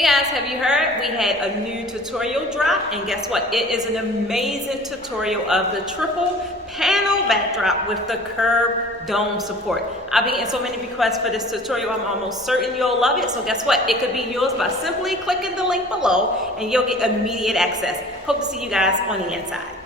Hey guys, have you heard? We had a new tutorial drop, and guess what? It is an amazing tutorial of the triple panel backdrop with the curved dome support. I've been getting so many requests for this tutorial. I'm almost certain you'll love it. So guess what? It could be yours by simply clicking the link below and you'll get immediate access. Hope to see you guys on the inside.